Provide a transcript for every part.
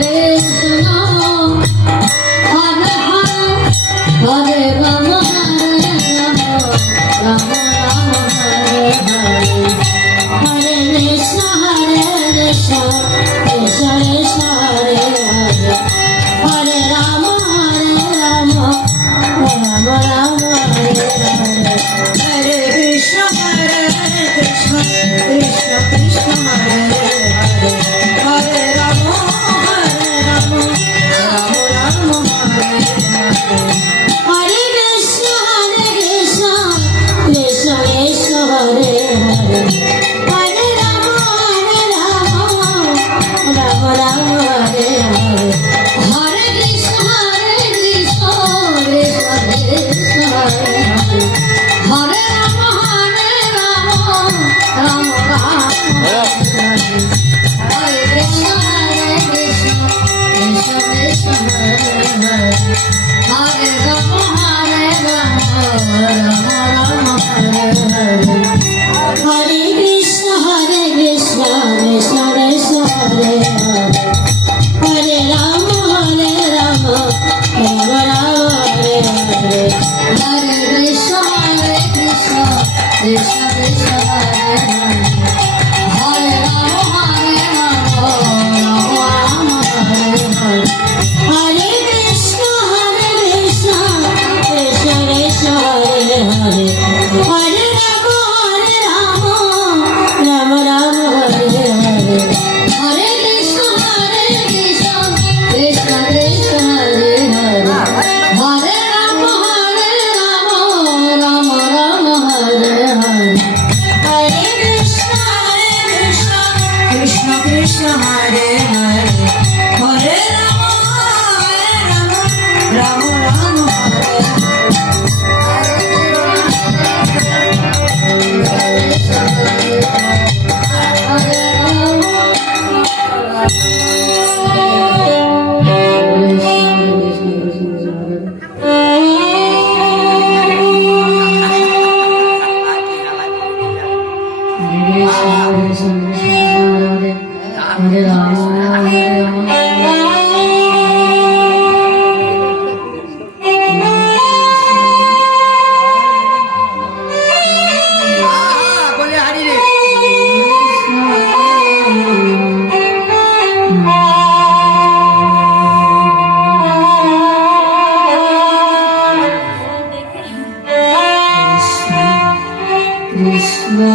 Hare Krishna my Krishna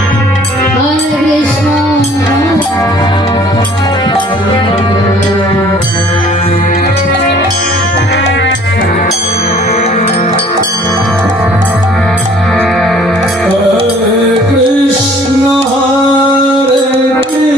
Hare